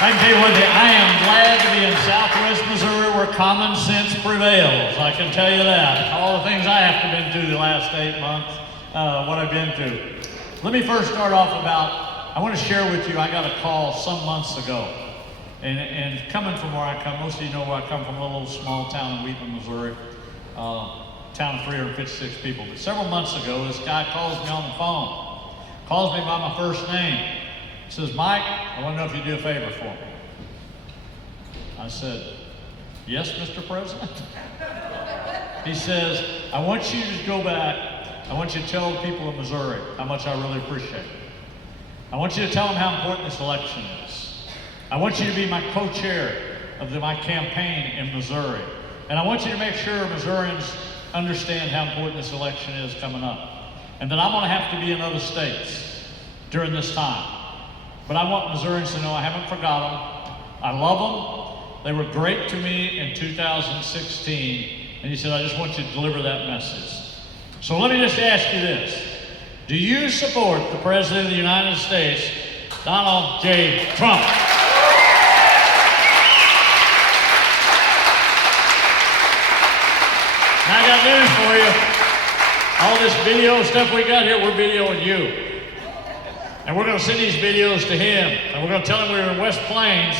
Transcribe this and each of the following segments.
I can tell you one thing, I am glad to be in Southwest Missouri where common sense prevails. I can tell you that. All the things I have to been through the last 8 months, what I've been through. Let me first start off I want to share with you, I got a call some months ago. And coming from where I come, most of you know where I come from, a little small town in Wheatland, Missouri. Town of 356 people. But several months ago, this guy calls me on the phone. Calls me by my first name. He says, Mike, I want to know if you do a favor for me. I said, yes, Mr. President. He says, I want you to go back. I want you to tell the people of Missouri how much I really appreciate it. I want you to tell them how important this election is. I want you to be my co-chair of my campaign in Missouri. And I want you to make sure Missourians understand how important this election is coming up. And that I'm going to have to be in other states during this time. But I want Missourians to know I haven't forgot them. I love them. They were great to me in 2016. And he said, I just want you to deliver that message. So let me just ask you this. Do you support the President of the United States, Donald J. Trump? Now I got news for you. All this video stuff we got here, we're videoing you. And we're going to send these videos to him. And we're going to tell him we're in West Plains.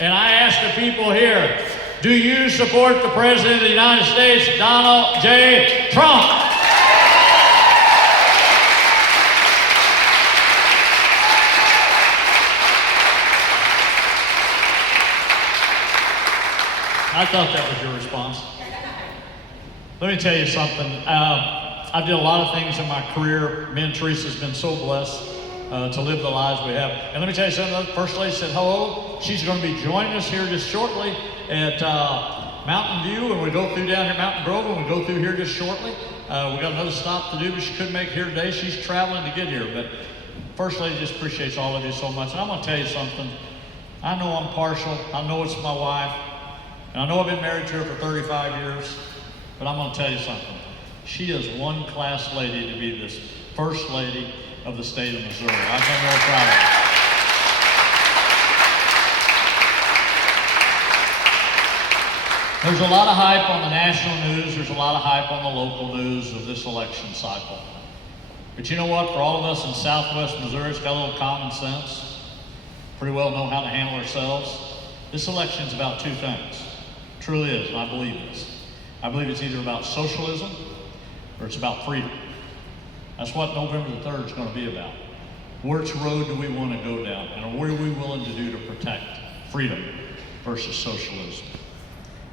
And I asked the people here, do you support the President of the United States, Donald J. Trump? I thought that was your response. Let me tell you something. I did a lot of things in my career. Me and Teresa's been so blessed to live the lives we have. And let me tell you something, the First Lady said hello. She's going to be joining us here just shortly at Mountain View, and we go through down here Mountain Grove, and we go through here just shortly. We got another stop to do, but she couldn't make it here today. She's traveling to get here. But First Lady just appreciates all of you so much. And I'm going to tell you something. I know I'm partial. I know it's my wife. And I know I've been married to her for 35 years. But I'm going to tell you something. She is one class lady to be this First Lady of the state of Missouri. I'm real proud of her. There's a lot of hype on the national news. There's a lot of hype on the local news of this election cycle. But you know what? For all of us in Southwest Missouri, it's got a little common sense. Pretty well know how to handle ourselves. This election's about two things. It truly is, and I believe this. I believe it's either about socialism or it's about freedom. That's what November the 3rd is going to be about. Which road do we want to go down? And what are we willing to do to protect freedom versus socialism?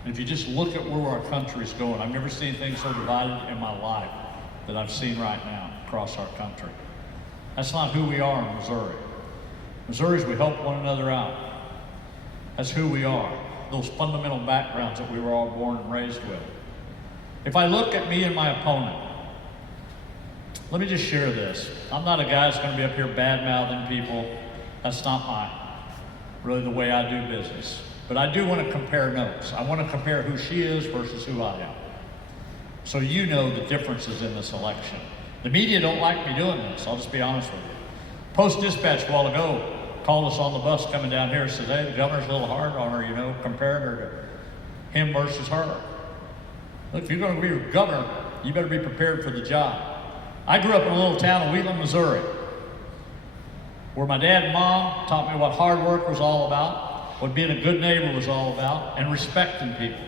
And if you just look at where our country is going, I've never seen things so divided in my life that I've seen right now across our country. That's not who we are in Missouri. Missouri's we help one another out. That's who we are. Those fundamental backgrounds that we were all born and raised with. If I look at me and my opponent, let me just share this. I'm not a guy that's going to be up here bad-mouthing people. That's not really the way I do business. But I do want to compare notes. I want to compare who she is versus who I am. So you know the differences in this election. The media don't like me doing this. I'll just be honest with you. Post-Dispatch a while ago called us on the bus coming down here and said, hey, the governor's a little hard on her, you know, comparing her to him versus her. Look, if you're going to be a governor, you better be prepared for the job. I grew up in a little town of Wheatland, Missouri, where my dad and mom taught me what hard work was all about, what being a good neighbor was all about, and respecting people.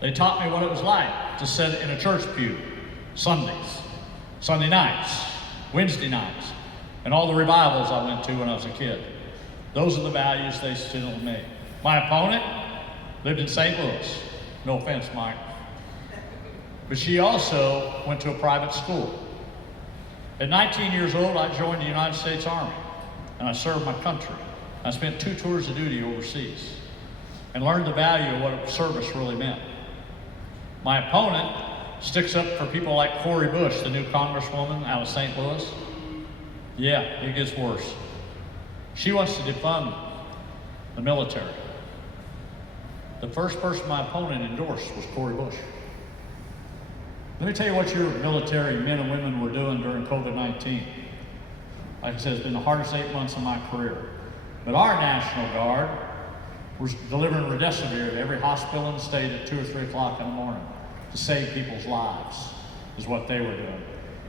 They taught me what it was like to sit in a church pew Sundays, Sunday nights, Wednesday nights, and all the revivals I went to when I was a kid. Those are the values they instilled in me. My opponent lived in St. Louis. No offense, Mike. But she also went to a private school. At 19 years old, I joined the United States Army, and I served my country. I spent 2 tours of duty overseas and learned the value of what service really meant. My opponent sticks up for people like Cori Bush, the new congresswoman out of St. Louis. Yeah, it gets worse. She wants to defund the military. The first person my opponent endorsed was Cori Bush. Let me tell you what your military men and women were doing during COVID-19. Like I said, it's been the hardest 8 months of my career. But our National Guard were delivering remdesivir to every hospital in the state at 2 or 3 o'clock in the morning to save people's lives, is what they were doing.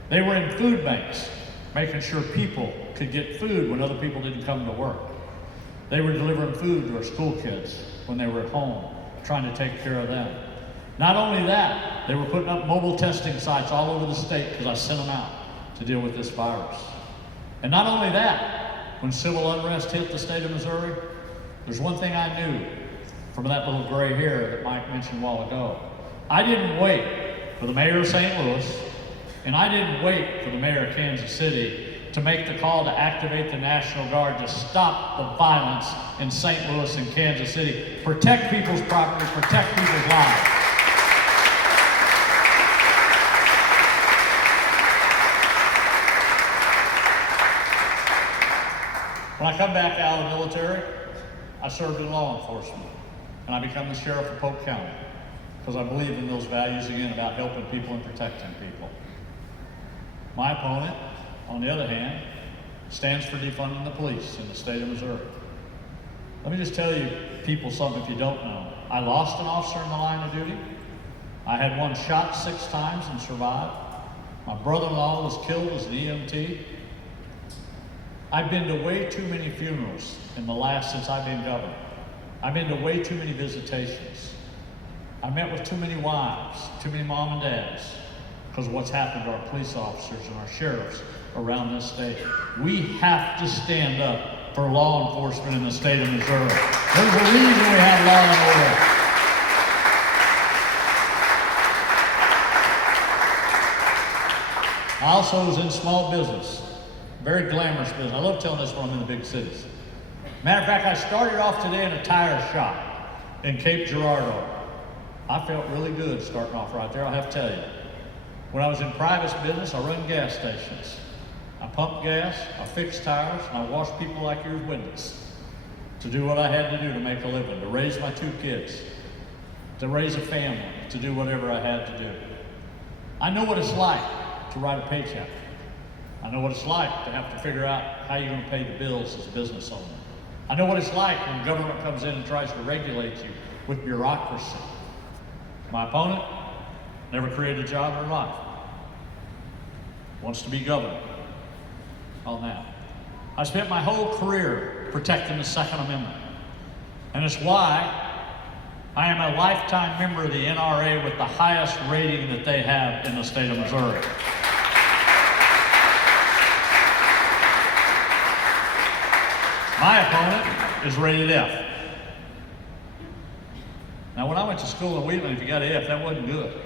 They were in food banks, making sure people could get food when other people didn't come to work. They were delivering food to our school kids when they were at home, trying to take care of them. Not only that, they were putting up mobile testing sites all over the state because I sent them out to deal with this virus. And not only that, when civil unrest hit the state of Missouri, there's one thing I knew from that little gray hair that Mike mentioned a while ago. I didn't wait for the mayor of St. Louis, and I didn't wait for the mayor of Kansas City to make the call to activate the National Guard to stop the violence in St. Louis and Kansas City. Protect people's property, protect people's lives. When I come back out of the military, I served in law enforcement, and I become the sheriff of Polk County because I believe in those values again about helping people and protecting people. My opponent, on the other hand, stands for defunding the police in the state of Missouri. Let me just tell you people something if you don't know. I lost an officer in the line of duty. I had one shot 6 times and survived. My brother-in-law was killed as an EMT. I've been to way too many funerals since I've been governor. I've been to way too many visitations. I met with too many wives, too many mom and dads, because of what's happened to our police officers and our sheriffs around this state. We have to stand up for law enforcement in the state of Missouri. There's a reason we have law and order. I also was in small business, very glamorous business. I love telling this when I'm in the big cities. Matter of fact, I started off today in a tire shop in Cape Girardeau. I felt really good starting off right there, I have to tell you. When I was in private business, I run gas stations. I pump gas, I fix tires, and I wash people like your windows to do what I had to do to make a living, to raise my 2 kids, to raise a family, to do whatever I had to do. I know what it's like to write a paycheck. I know what it's like to have to figure out how you're going to pay the bills as a business owner. I know what it's like when government comes in and tries to regulate you with bureaucracy. My opponent never created a job in her life. Wants to be governor on that. I spent my whole career protecting the Second Amendment. And it's why I am a lifetime member of the NRA with the highest rating that they have in the state of Missouri. My opponent is rated F. Now, when I went to school in Wheatland, if you got an F, that wasn't good.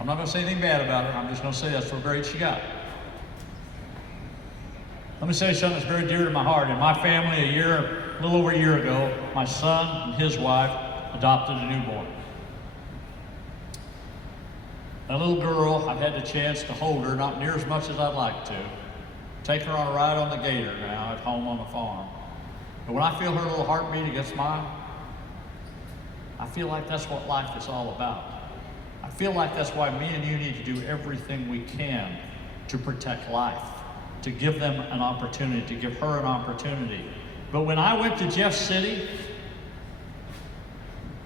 I'm not going to say anything bad about her. I'm just going to say that's what grade she got. Let me say something that's very dear to my heart. In my family, a little over a year ago, my son and his wife adopted a newborn. That little girl, I've had the chance to hold her, not near as much as I'd like to. Take her on a ride on the gator now at home on the farm. But when I feel her little heartbeat against mine, I feel like that's what life is all about. I feel like that's why me and you need to do everything we can to protect life, to give them an opportunity, to give her an opportunity. But when I went to Jeff City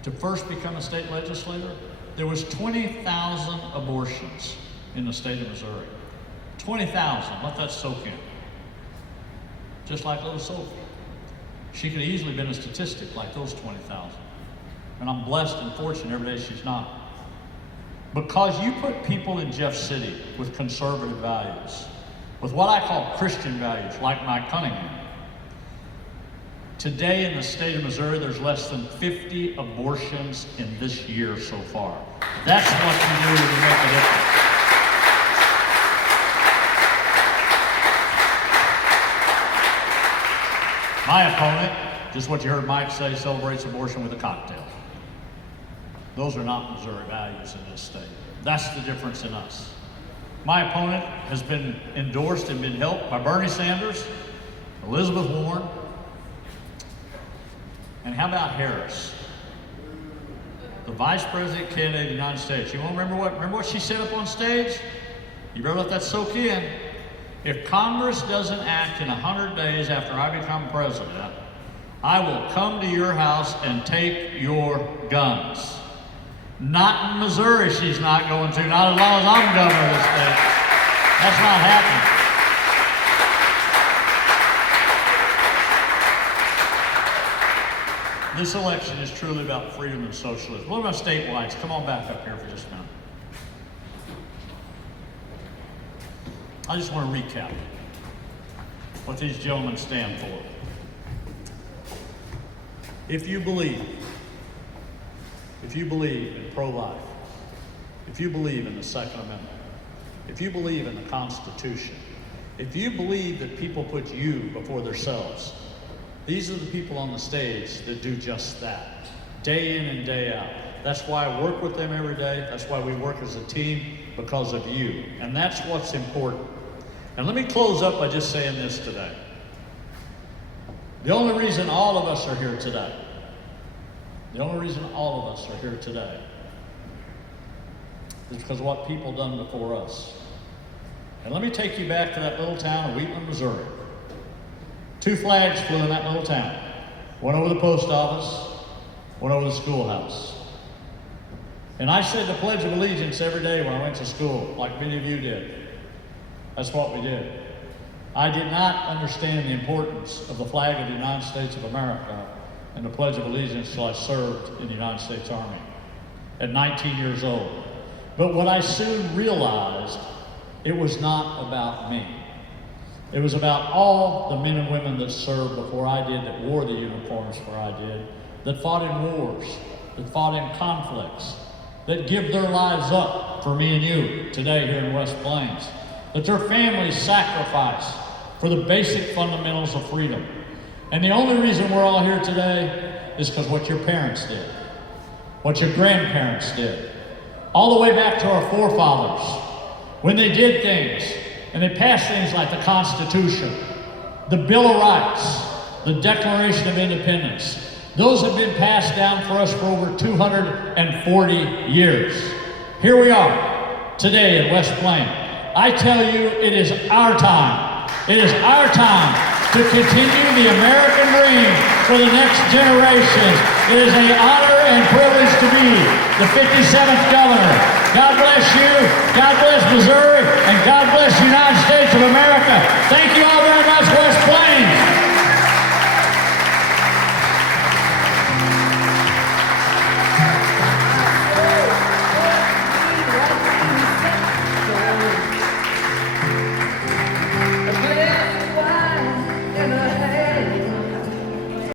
to first become a state legislator, there was 20,000 abortions in the state of Missouri. 20,000, let that soak in. Just like little Sophie. She could have easily been a statistic like those 20,000. And I'm blessed and fortunate every day she's not. Because you put people in Jeff City with conservative values, with what I call Christian values, like Mike Cunningham. Today in the state of Missouri, there's less than 50 abortions in this year so far. That's what you do to make a difference. My opponent, just what you heard Mike say, celebrates abortion with a cocktail. Those are not Missouri values in this state. That's the difference in us. My opponent has been endorsed and been helped by Bernie Sanders, Elizabeth Warren, and how about Harris? The Vice President candidate of the United States. You won't remember what she said up on stage? You better let that soak in. If Congress doesn't act in 100 days after I become president, I will come to your house and take your guns. Not in Missouri, she's not going to, not as long as I'm governor of the state. That's not happening. This election is truly about freedom and socialism. What about statewide? Come on back up here for just a minute. I just want to recap what these gentlemen stand for. If you believe in pro-life, if you believe in the Second Amendment, if you believe in the Constitution, if you believe that people put you before themselves, these are the people on the stage that do just that, day in and day out. That's why I work with them every day. That's why we work as a team, because of you. And that's what's important. And let me close up by just saying this today. The only reason all of us are here today, is because of what people done before us. And let me take you back to that little town of Wheatland, Missouri. 2 flags flew in that little town. One over the post office, one over the schoolhouse. And I said the Pledge of Allegiance every day when I went to school, like many of you did. That's what we did. I did not understand the importance of the flag of the United States of America and the Pledge of Allegiance until I served in the United States Army at 19 years old. But what I soon realized, it was not about me. It was about all the men and women that served before I did, that wore the uniforms before I did, that fought in wars, that fought in conflicts, that give their lives up for me and you today here in West Plains, that their families sacrifice for the basic fundamentals of freedom. And the only reason we're all here today is because what your parents did, what your grandparents did, all the way back to our forefathers, when they did things, and they passed things like the Constitution, the Bill of Rights, the Declaration of Independence. Those have been passed down for us for over 240 years. Here we are today in West Plains. I tell you, it is our time. It is our time to continue the American dream for the next generations. It is an honor and privilege to be the 57th governor. God bless you, God bless Missouri, and God bless the United States of America. Thank you all very much, West Plains.